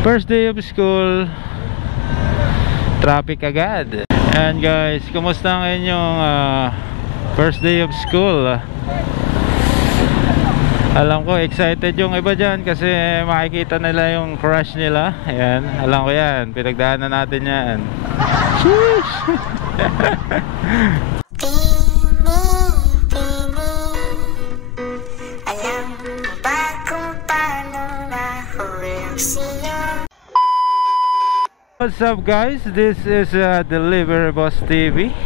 First day of school, traffic agad. And guys, kumusta ang inyong first day of school? Alam ko excited yung iba dyan kasi makikita nila yung crush nila. Ayan, alam ko yan, pinagdaanan natin yan. Sheesh! What's up guys, this is Delivery Boss TV.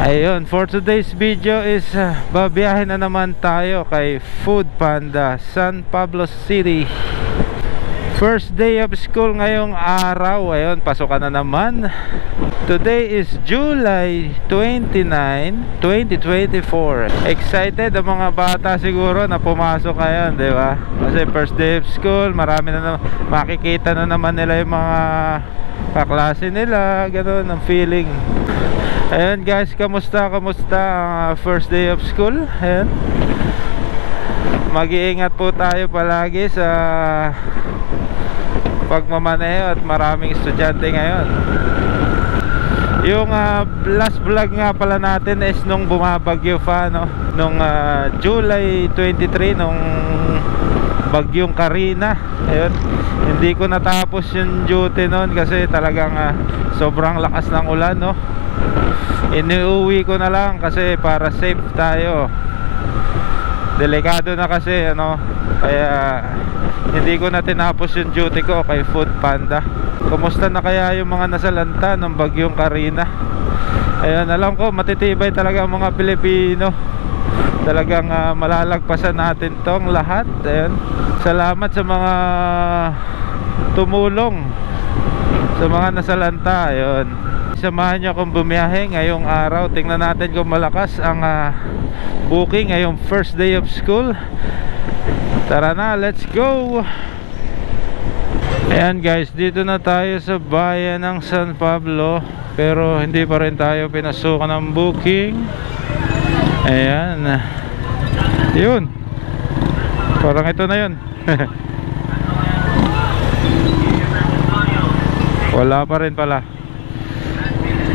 Ayun, for today's video is babiyahin na naman tayo kay Food Panda, San Pablo City. First day of school ngayong araw. Ayun, pasukan na naman. Today is July 29, 2024. Excited ang mga bata siguro na pumasok ngayon, di ba? Kasi first day of school, marami na makikita na naman nila yung mga kaklase nila, gano'n ang feeling. Ayun guys, kamusta ang first day of school? Ayun, mag-iingat po tayo palagi sa pagmamaneho at maraming estudyante ngayon. Yung last vlog nga pala natin is nung bumabagyo pa, no? Nung July 23, nung bagyong Karina. Ayun, hindi ko natapos yung duty noon kasi talagang sobrang lakas ng ulan, no? Iniuwi ko na lang kasi para safe tayo. Delikado na kasi, ano, kaya hindi ko na tinapos yung duty ko kay Food Panda. Kumusta na kaya yung mga nasalanta ng bagyong Karina? Ayun, alam ko matitibay talaga ang mga Pilipino. Talagang malalagpasan natin tong lahat. Ayun, salamat sa mga tumulong sa mga nasalanta. Ayun, samahan nyo akong bumiyahe ngayong araw. Tingnan natin kung malakas ang booking ngayong first day of school. Tara na, let's go. Ayan guys, dito na tayo sa bayan ng San Pablo, pero hindi pa rin tayo pinasukan ng booking. Ayan, yun, parang ito na yun. Wala pa rin pala.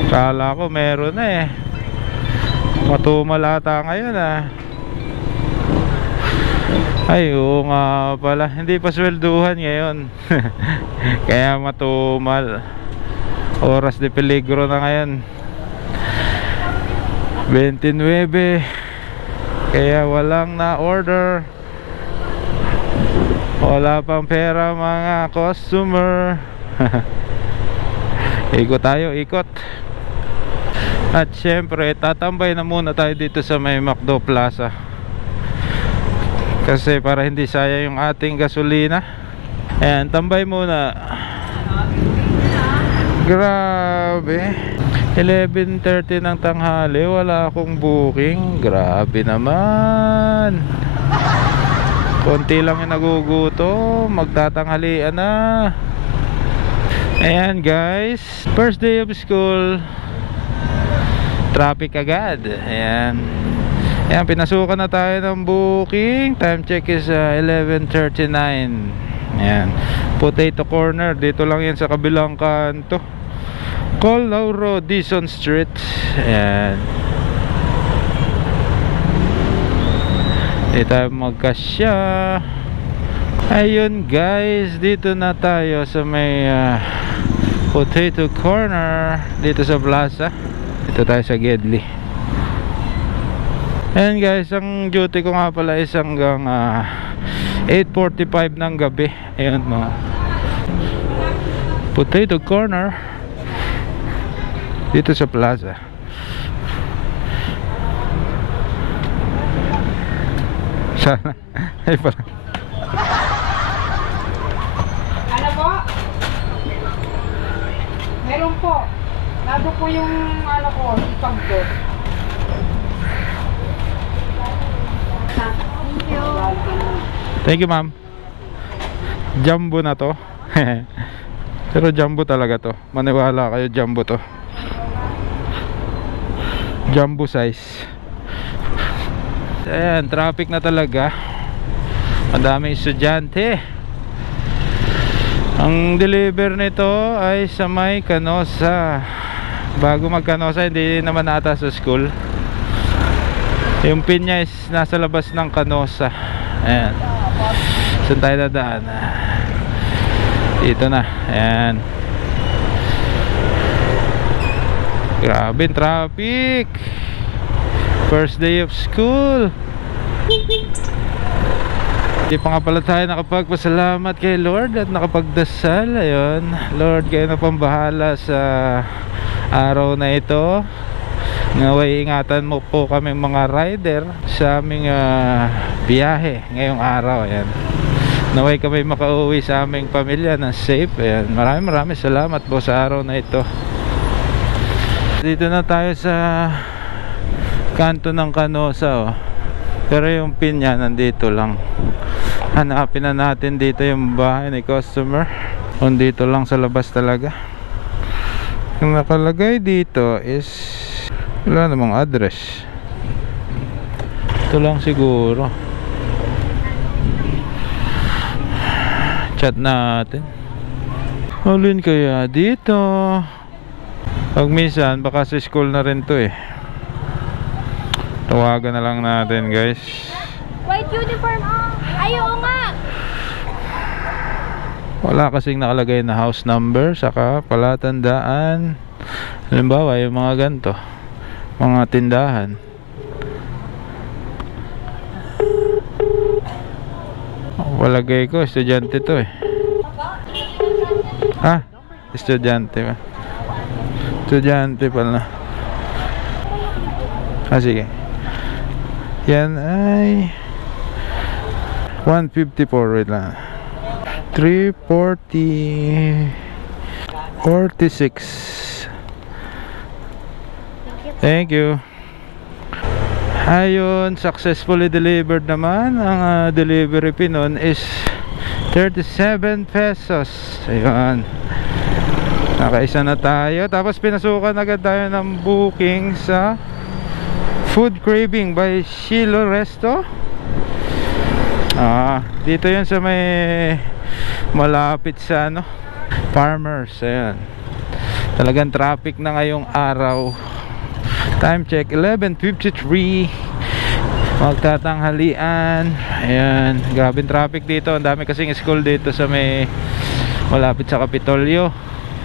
Kala ko meron na eh. Matumal ata ngayon Ay, oo nga pala, hindi pa swelduhan ngayon. Kaya matumal. Oras de peligro na ngayon, 29. Kaya walang na order. Wala pang pera mga customer. Ikot tayo, ikot. At syempre, tatambay na muna tayo dito sa may McDo Plaza kasi para hindi sayang yung ating gasolina. Ayan, tambay muna. Grabe, 11:30 ng tanghali, wala akong booking. Grabe naman. Konti lang yung nagugutom, magtatanghalian na. Ayan guys, first day of school, traffic agad. Ayan, ayan, pinasukan na tayo ng booking. Time check is 11:39. Ayan, Potato Corner, dito lang yan sa kabilang kanto, Colauro, Dizon Street. Ayan, dito tayo magkasya. Ayun guys, dito na tayo sa may Potato Corner dito sa plaza. Dito tayo sa Gedli. Ayan guys, ang duty ko nga pala is hanggang 8:45 ng gabi. Ayan mga Potato Corner dito sa plaza. Sana ay parang ano po? Meron po. Nado po yung ano ko, ipag doon. thank you ma'am. Jumbo na to. Pero jumbo talaga to, maniwala kayo, jumbo to, jumbo size. Ayan, traffic na talaga, madaming estudyante. Ang deliver nito ay sa may Canosa. Bago mag Canosa, hindi naman ata sa school. Yung pin niya is nasa labas ng Canosa. Ayan. Saan tayo dadaan? Dito na. Ayan. Grabe yung traffic. First day of school. Hindi pa nga pala tayo nakapagpasalamat kay Lord at nakapagdasal. Ayun, Lord, kayo na pambahala sa araw na ito. Naway ingatan mo po kami mga rider sa aming biyahe ngayong araw. Ayan. Naway kami makauwi sa aming pamilya na safe. Ayan. Maraming salamat po sa araw na ito. Dito na tayo sa kanto ng Canosa, oh. Pero yung pin niya nandito lang. Hanapin na natin dito yung bahay ni customer. Kung dito lang sa labas talaga. Yung nakalagay dito is wala namang address. Ito lang siguro. Chat natin. Alin kaya dito? Pag minsan baka sa school na rin to eh. Tawagan na lang natin, guys. White uniform, oh. Ayaw nga. Wala kasing nakalagay na house number, saka palatandaan. Halimbawa yung mga ganito, mga tindahan. Walagay ko, estudyante to eh. Ah, estudyante ba? Estudyante pala. Ah, sige. Yan ay 154, wait lang. 340 46. Thank you. Ayun, successfully delivered naman. Ang delivery fee nun is 37 pesos. Ayun. Nakaisa na tayo. Tapos pinasukan agad tayo ng booking sa Food Craving by Shilo Resto. Dito yun sa may malapit sa Farmers. Ayan. Talagang traffic na ngayong araw. Time check 11:53. Magtatanghalian. Ayan, grabing traffic dito. Ang dami kasing school dito sa may malapit sa Kapitolyo.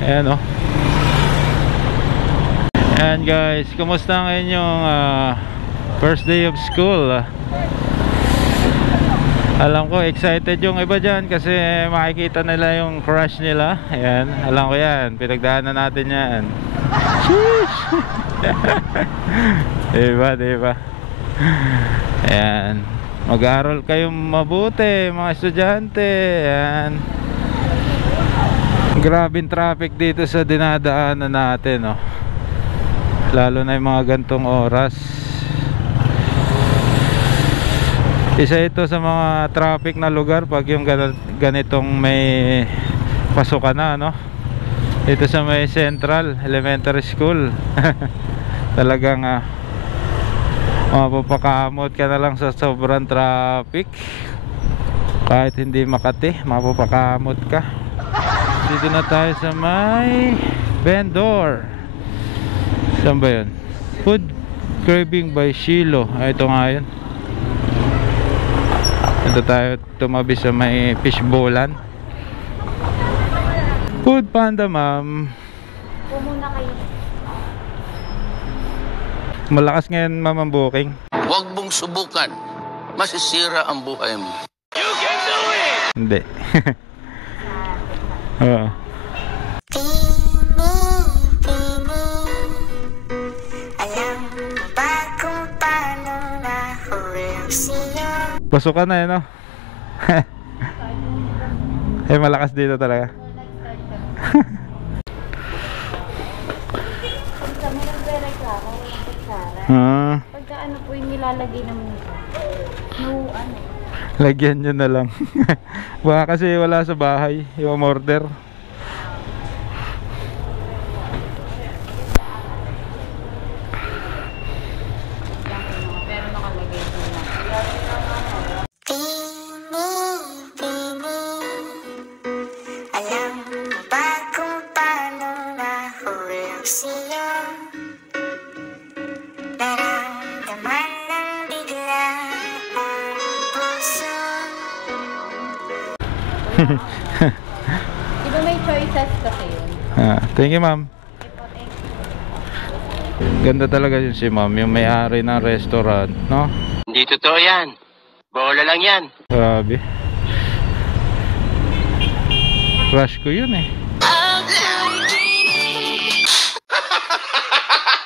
Ayan, oh. Ayan, guys, kumusta ang inyong first day of school? Alam ko excited yung iba dyan kasi makikita nila yung crush nila. Ayan, alam ko yan, pinagdaanan natin yan. Diba? Ayan, mag-aaral kayong mabuti mga estudyante. Ayan, grabing traffic dito sa dinadaanan natin, oh. Lalo na yung mga gantong oras. Isa ito sa mga traffic na lugar pag yung ganitong may pasukan na, no? Dito sa may Central Elementary School. Talagang mapapakamot ka na lang sa sobrang traffic. Kahit hindi Makati, mapapakamot ka. Dito na tayo sa may vendor. Saan ba yun? Food Craving by Shilo. Ito nga yun. Ito tayo tumabi sa may fishbowlan. Food Panda, ma'am. Pumuna kayo. Malakas ngayon, ma'am, ang booking. Huwag mong subukan. Masisira ang buhay mo. You can do it! Hindi. Oo. Pasukan na yun, no? Eh, malakas dito talaga. Pagka may nagre-reklamo, walang kutsara. Pagka ano po yung nilalagay ng mesa. No, ano. Lagyan nyo na lang. Baka kasi wala sa bahay yung order. Pero nakalagay po na. Alam Di ba may choices kasi yun? Thank you, ma'am. Okay po, thank you. Ganda talaga yun si ma'am, yung may-ari ng restaurant, no? Hindi totoo yan. Bola lang yan. Grabe. Crush ko yun eh.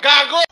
Gago!